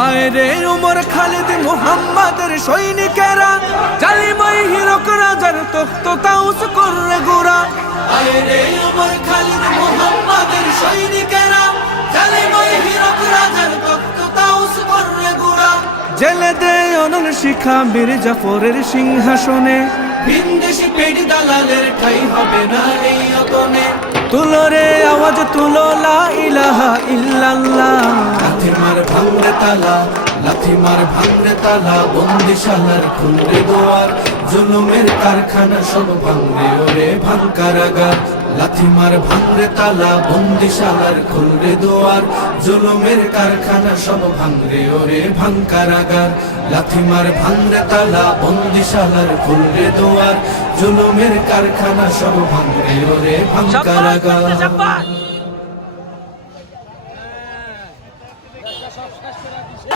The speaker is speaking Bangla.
আয় রে উমর খালিদ মুহাম্মাদের সৈনিকেরা, জালিমাই হিরক রাজার তখ্ত তাউস করে গোরা। আয় রে উমর খালিদ মুহাম্মাদের সৈনিকেরা, জালিমাই হিরক রাজার তখ্ত তাউস করে গোরা। জেলে দে অনল শিখা বীর জাফরের সিংহাসনে, ভিনদেশি পেট দালালের ঠাই হবে না এই অতনে। তুলো রে আওয়াজ তুলো, লা ইলাহা ইল্লাল্লাহ। লাথি মার ভাঙরে তালা, লাথি মার ভাঙরে তালা, বন্দিশালার খুলরে দোয়ার, জুলুমের কারখানা সব ভাঙরে ওরে ভাঙ কারাগার। লাথি মার ভাঙরে তালা, বন্দিশালার খুলরে দোয়ার, জুলুমের কারখানা সব ভাঙরে ওরে ভাঙ কারাগার। লাথি মার ভাঙরে তালা, বন্দিশালার খুলরে দোয়ার, জুলুমের কারখানা সব ভাঙরে ওরে ভাঙ কারাগার।